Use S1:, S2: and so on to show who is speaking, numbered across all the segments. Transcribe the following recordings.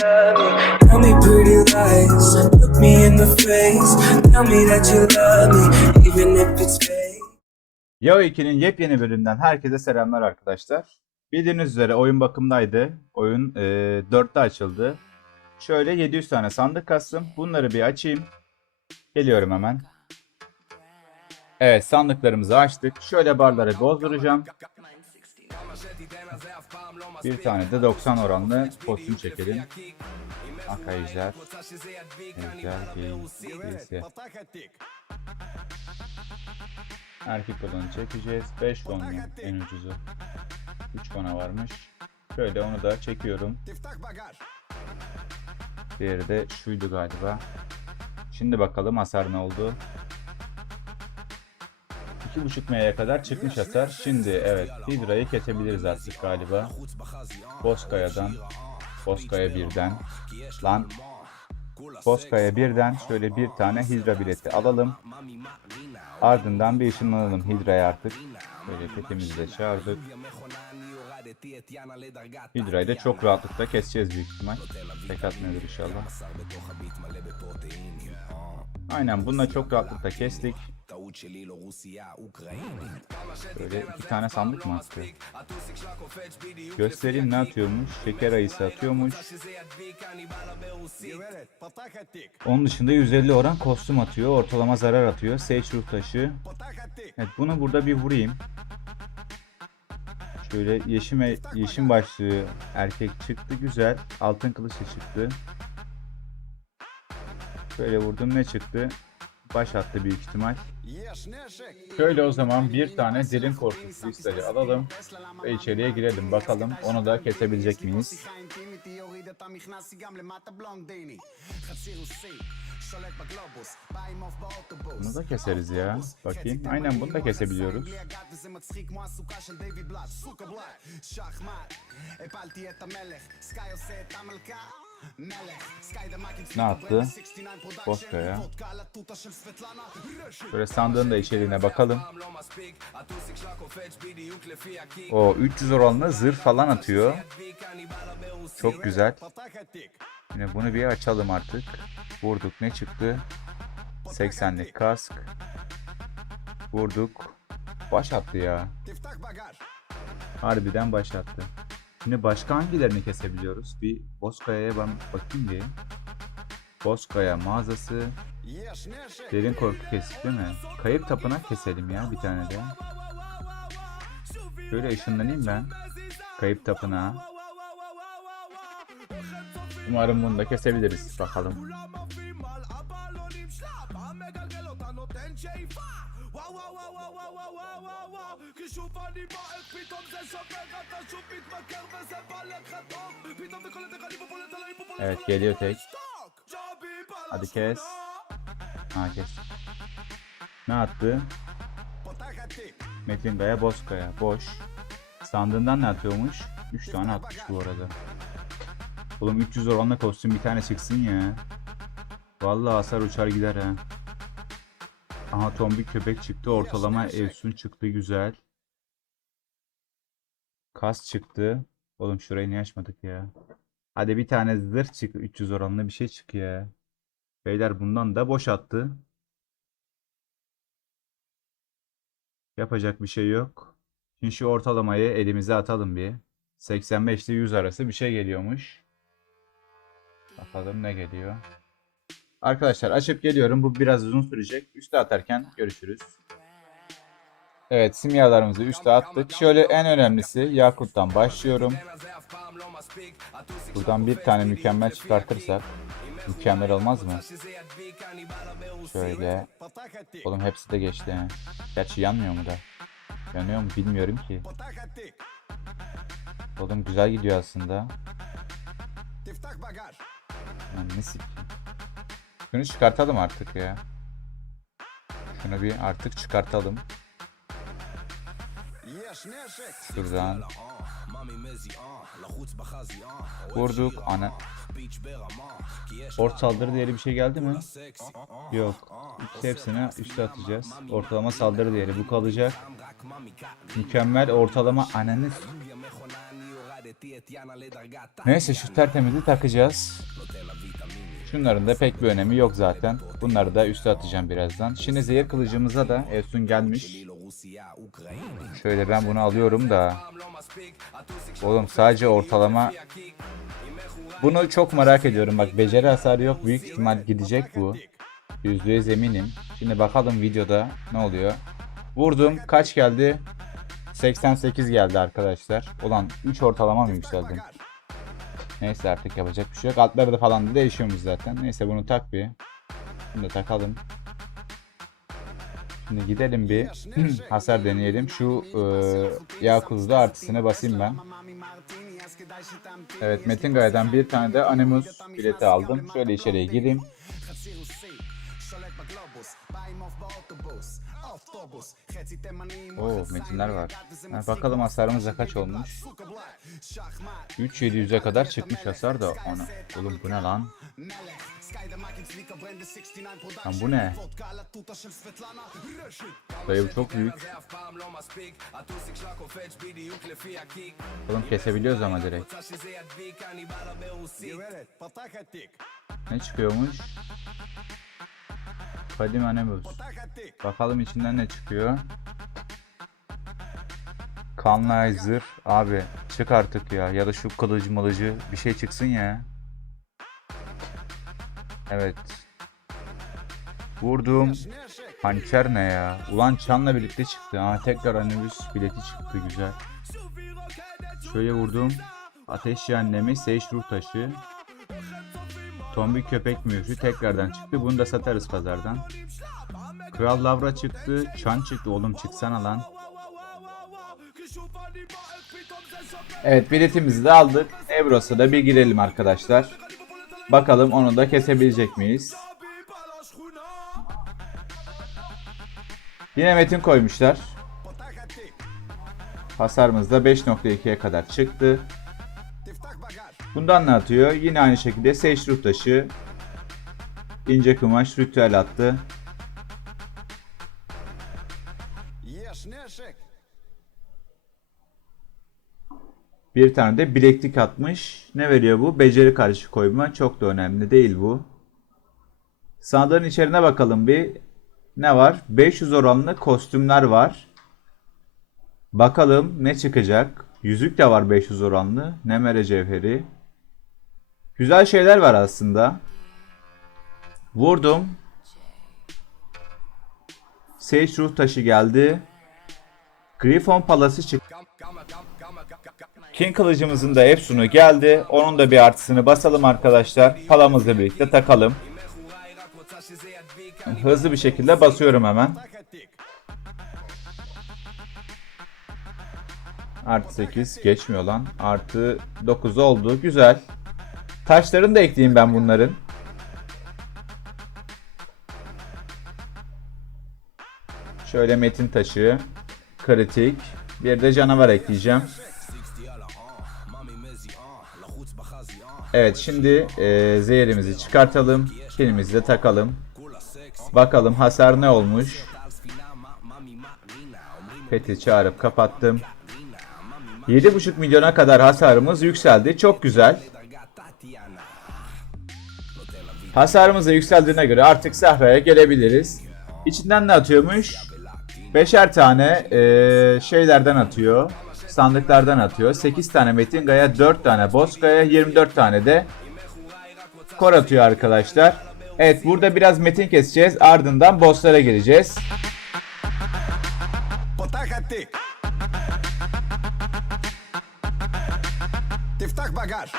S1: Tell me pretty lies. Look me in the face. Tell me that you love me, even if it's fake.
S2: Yao 2'nin yepyeni bölümünden herkese selamlar arkadaşlar. Bildiğiniz üzere oyun bakımdaydı. Oyun e, 4'te açıldı. Şöyle 700 tane sandık kastım. Bunları bir açayım. Geliyorum hemen. Evet sandıklarımızı açtık. Şöyle barları bozduracağım. Bir tane de 90 oranlı kostüm çekelim. Akayıcılar. Ejder. Erkek olanı çekeceğiz. 5 bonlu en ucuzu. 3 bona varmış. Şöyle onu da çekiyorum. Diğeri de şuydu galiba. Şimdi bakalım hasar ne oldu. 2.5 M'ye kadar çıkmış hasar. Şimdi evet Hidra'yı kesebiliriz artık galiba. Bozkaya'dan. Bozkaya birden. Lan. Bozkaya birden şöyle bir tane Hidra bileti alalım. Ardından bir ışınlanalım Hidra'ya artık. Böyle petimizi de çağırdık. Hidra'yı da çok rahatlıkla keseceğiz büyük ihtimal. Tek atmıyordur inşallah. Aynen bununla çok rahatlıkla kestik. Böyle iki tane sandık mı atıyor? Göstereyim ne atıyormuş. Şeker ayısı atıyormuş. Onun dışında 150 oran kostüm atıyor. Ortalama zarar atıyor. Sage ruh taşı. Evet bunu burada bir vurayım. Şöyle yeşim, yeşim başlığı erkek çıktı güzel. Altın kılıçı çıktı. Şöyle vurdum ne çıktı? Baş attı büyük ihtimal. Şöyle o zaman bir tane derin korku kristali alalım ve içeriye girelim bakalım onu da kesebilecek miyiz? Bunu da keseriz ya. Bakayım. Aynen bunu da kesebiliyoruz. Ne yaptı? Bozkaya. Şöyle sandığın da içeriğine bakalım. O 300 oranlı zırh falan atıyor. Çok güzel. Yine bunu bir açalım artık. Vurduk ne çıktı? 80'lik kask. Vurduk. Baş attı ya. Harbiden baş attı. Şimdi başka hangilerini kesebiliyoruz? Bir Bozkaya'ya ben bakayım bir. Bozkaya mağazası. Derin korku kesik değil mi? Kayıp tapınak keselim ya bir tane de. Şöyle ışınlanayım ben. Kayıp tapınağa. Umarım bunu da kesebiliriz. Bakalım. Evet geliyor tek. Hadi kes. Ha kes. Ne attı? Metin Kaya Bozkaya. Boş. Sandığından ne atıyormuş? 3 tane atmış bu arada. Oğlum 300 oranla kostüm bir tane çıksın ya. Vallahi hasar uçar gider ha. Aha tombik köpek çıktı. Ortalama Evsun çıktı. Güzel. Kas çıktı. Oğlum şurayı niye açmadık ya? Hadi bir tane zırh çık. 300 oranlı bir şey çık ya. Beyler bundan da boş attı. Yapacak bir şey yok. Şimdi şu ortalamayı elimize atalım bir. 85 ile 100 arası bir şey geliyormuş. Bakalım ne geliyor. Arkadaşlar açıp geliyorum. Bu biraz uzun sürecek. Üste atarken görüşürüz. Evet simyalarımızı üste attık. Şöyle en önemlisi Yakut'tan başlıyorum. Buradan bir tane mükemmel çıkartırsak mükemmel olmaz mı? Şöyle. Oğlum hepsi de geçti. Gerçi yanmıyor mu da? Yanıyor mu bilmiyorum ki. Oğlum güzel gidiyor aslında. Lan ne. Şunu çıkartalım artık ya. Şunu bir artık çıkartalım. Şuradan. Vurduk. Ana. Ort saldırı diğeri bir şey geldi mi? Yok. İkisi hepsini üste atacağız. Ortalama saldırı diğeri bu kalacak. Mükemmel ortalama ananı. Neyse şu tertemizi takacağız. Şunların da pek bir önemi yok zaten. Bunları da üste atacağım birazdan. Şimdi zehir kılıcımıza da Efsun gelmiş. Şöyle ben bunu alıyorum da. Oğlum sadece ortalama. Bunu çok merak ediyorum. Bak beceri hasarı yok. Büyük ihtimal gidecek bu. Yüzde yüz eminim. Şimdi bakalım videoda ne oluyor. Vurdum. Kaç geldi? 88 geldi arkadaşlar. Ulan 3 ortalama mı yükseldim? Neyse artık yapacak bir şey yok. Altları da falan da değişiyormuş zaten. Neyse bunu tak bir. Bunu takalım. Şimdi gidelim bir hasar deneyelim. Şu e, yağ kuzda artısını basayım ben. Evet Metin Gaya'dan bir tane de Animus bileti aldım. Şöyle içeriye gireyim. Oo metinler var. Ha, bakalım hasarımız da kaç olmuş. 3700'e kadar çıkmış hasar da ona. Oğlum bu ne lan? Lan bu ne? Dayı bu çok büyük. Oğlum kesebiliyoruz ama direkt. Ne çıkıyormuş? Kadim Animus. Bakalım içinden ne çıkıyor. Kanlı Abi çık artık ya. Ya da şu kılıcı malıcı bir şey çıksın ya. Evet. Vurdum. Hançer ne ya? Ulan Çan'la birlikte çıktı. Ha tekrar Anubis bileti çıktı güzel. Şöyle vurdum. Ateş cehennemi, Sage ruh taşı. Tombik köpek mührü tekrardan çıktı. Bunu da satarız pazardan. Kral Lavra çıktı. Çan çıktı. Oğlum çıksana lan. Evet biletimizi de aldık. Evros'a da bir girelim arkadaşlar. Bakalım onu da kesebilecek miyiz? Yine metin koymuşlar. Hasarımız da 5.2'ye kadar çıktı. Bundan ne atıyor? Yine aynı şekilde Sage ruh taşı. ince kumaş ritüel attı. Bir tane de bileklik atmış. Ne veriyor bu? Beceri karşı koyma. Çok da önemli değil bu. Sandığın içerine bakalım bir. Ne var? 500 oranlı kostümler var. Bakalım ne çıkacak. Yüzük de var 500 oranlı. Nemere cevheri. Güzel şeyler var aslında. Vurdum. Sage ruh taşı geldi. Griffon palası çıktı. King kılıcımızın da Epsunu geldi. Onun da bir artısını basalım arkadaşlar. Palamızla birlikte takalım. Hızlı bir şekilde basıyorum hemen. Artı 8 geçmiyor lan. Artı 9 oldu. Güzel. Taşlarını da ekleyeyim ben bunların. Şöyle metin taşı. Kritik. Bir de canavar ekleyeceğim. Evet şimdi e, zehirimizi çıkartalım. Pilimizi de takalım. Bakalım hasar ne olmuş. Pet'i çağırıp kapattım. 7,5 milyona kadar hasarımız yükseldi. Çok güzel. Hasarımızı yükseldiğine göre artık Sahra'ya gelebiliriz. İçinden ne atıyormuş? Beşer tane ee, şeylerden atıyor. Sandıklardan atıyor. 8 tane Metinga'ya, 4 tane Boska'ya, 24 tane de skor atıyor arkadaşlar. Evet burada biraz metin keseceğiz. Ardından bosslara geleceğiz.
S3: Тифтах багаж.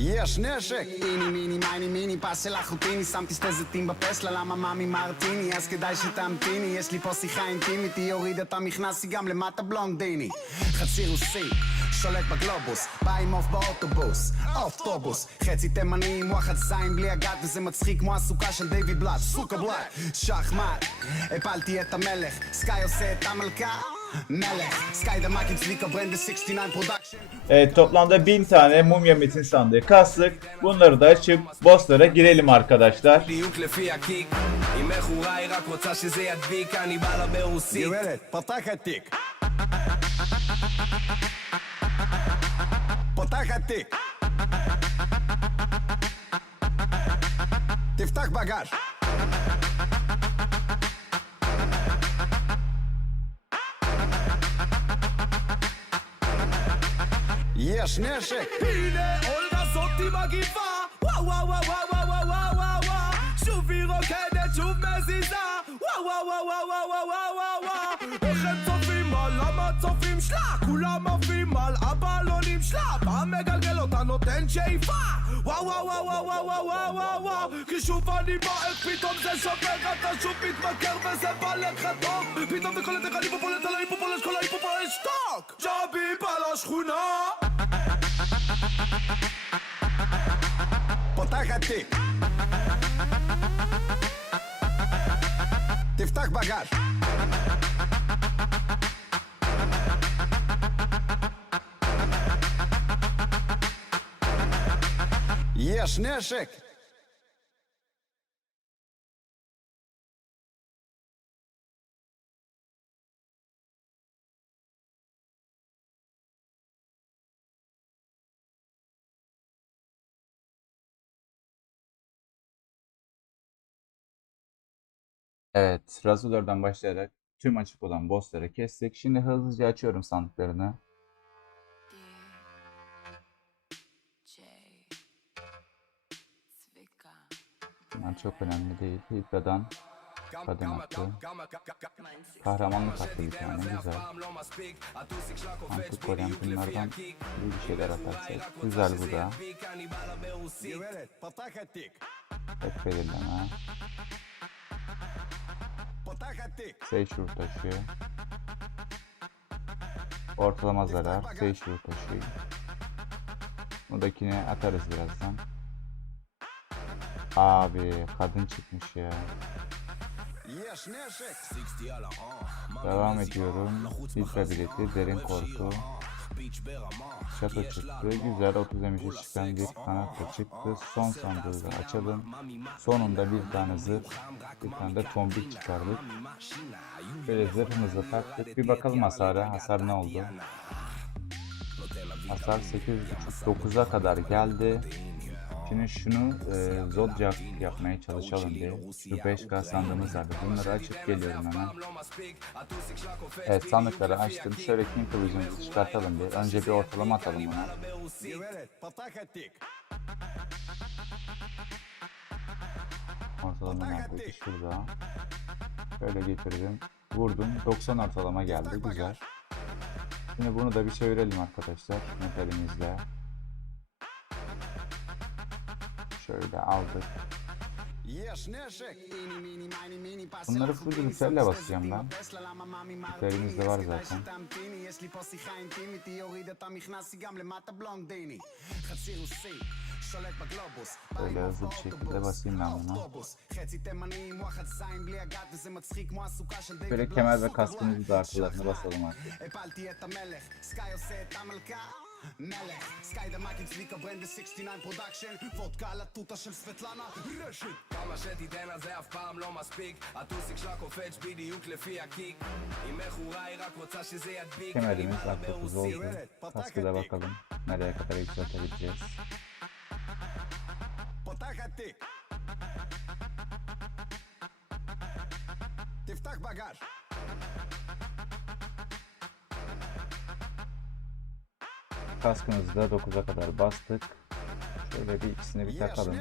S3: יש נשק! איני מיני מייני מיני פס של אחוטיני שמתי שתי זיתים בפסלה למה מאמי מרטיני? אז כדאי שתמתיני יש לי פה שיחה אינטימית היא הורידה את המכנס היא גם למטה בלונדיני. חצי רוסי שולט בגלובוס בא עם עוף באוטובוס. אוטובוס חצי תימני עם וואחד זין בלי הגת וזה מצחיק כמו הסוכה של דיוויד בלאט. סוכה בלאט שחמט הפלתי את המלך סקאי עושה את המלכה
S2: Evet toplamda 1000 tane mumya metin sandığı kastık. Bunları da açıp bosslara girelim arkadaşlar.
S3: Тифтах багаж. יש נשק!
S1: הנה אולגה זאתי מגיבה וואו וואו וואו וואו וואו וואו וואו וואו שוב היא רוקדת שוב מזיזה וואו וואו וואו וואו וואו וואו וואו איך הם צופים על המצופים שלה כולם עפים על הבלונים שלה פעם מגלגל אותה נותן שאיפה וואו וואו וואו וואו וואו וואו וואו וואו כי שוב אני איך פתאום זה שובר אתה שוב מתמכר וזה בא לך טוב פתאום זה קולט איך אני פה פולט על ההיפופולש כל ההיפופולש שתוק ג'אבי בא לשכונה
S3: Потакати. Ти втах багаж. Єшнешек.
S2: Evet, Razulör'den başlayarak tüm açık olan bossları kestik. Şimdi hızlıca açıyorum sandıklarını. Bunlar çok önemli değil. Hilka'dan kadın hakkı. Kahramanlık hakkı bir tane güzel. Antik Korean bunlardan bir şeyler atarsak. Güzel bu da. Tek belirleme. Seyşur taşı. Ortalama zarar. Seyşur taşı. Buradakini atarız birazdan. Abi kadın çıkmış ya. Devam ediyorum. Hidra derin korku. Şato çıktı. Güzel 30 emişe çıkan bir kanat çıktı. Son sandığı da açalım. Sonunda bir tane zırh, bir tane de tombik çıkardık. Böyle zırhımızı taktık. Bir bakalım hasara. Hasar ne oldu? Hasar 8.5-9'a kadar geldi. Şimdi şunu e, Zodiac yapmaya çalışalım diye. Şu 5K sandığımız vardı. Bunları açıp geliyorum hemen. Evet sandıkları açtım. Şöyle King Provision'ı çıkartalım diye. Önce bir ortalama atalım buna. Ortalama neredeydi? Şurada. Böyle getirdim. Vurdum. 90 ortalama geldi. Güzel. Şimdi bunu da bir çevirelim arkadaşlar. Metalimizle. Şöyle aldık. Bunları full
S3: gitarla
S2: basacağım ben. Gitarimiz de var zaten. Böyle hızlı bir şekilde basayım ben
S3: bunu.
S2: Böyle kemer ve kaskımızın da arkalarına basalım artık.
S3: Melek Skyda Makin slika Brenda 69 Production Водка לה תותה של סבטלנה רשת
S1: כמה שתיתן על זה אף פעם לא מספיק הטוסיק שלה קופץ' בדיוק לפי הקיק אם מכורה היא רק רוצה שזה ידביק
S2: Temelimiz
S1: Laptop'uz
S2: oldu. Askıda bakalım nereye kadar yükseltebileceğiz.
S3: Тифтах багаж!
S2: Kaskınızı da 9'a kadar bastık. Şöyle bir ikisini bir takalım.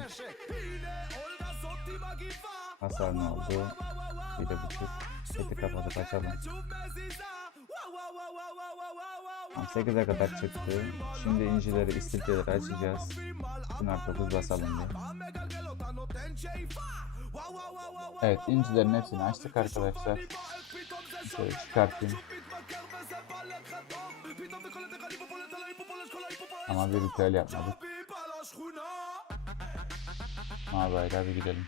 S2: Hasar ne oldu? Bir de bu çift seti kapatıp açalım. 8'e kadar çıktı. Şimdi incileri, istilteleri açacağız. Şunlar 9 basalım diye. Evet incilerin hepsini açtık arkadaşlar. Şöyle çıkartayım. Ama bir ritüel yapmadık. Mağazayla bir gidelim.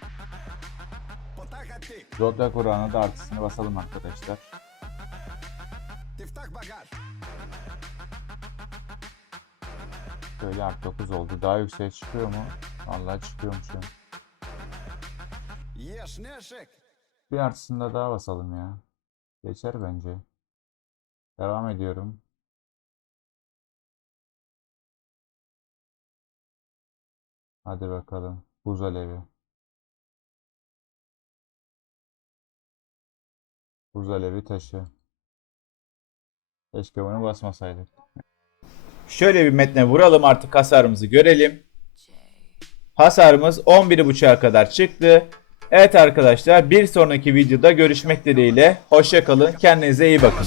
S2: Rodya Kur'an'a da artısını basalım arkadaşlar
S3: ortak bagaj.
S2: Şöyle artı 9 oldu. Daha yükseğe çıkıyor mu? Allah çıkıyormuş ya. Bir artısında daha basalım ya. Geçer bence. Devam ediyorum. Hadi bakalım. Buz alevi. Buz alevi taşı. Keşke bunu basmasaydık. Şöyle bir metne vuralım artık hasarımızı görelim. Hasarımız 11.5'a kadar çıktı. Evet arkadaşlar bir sonraki videoda görüşmek dileğiyle. Hoşçakalın kendinize iyi bakın.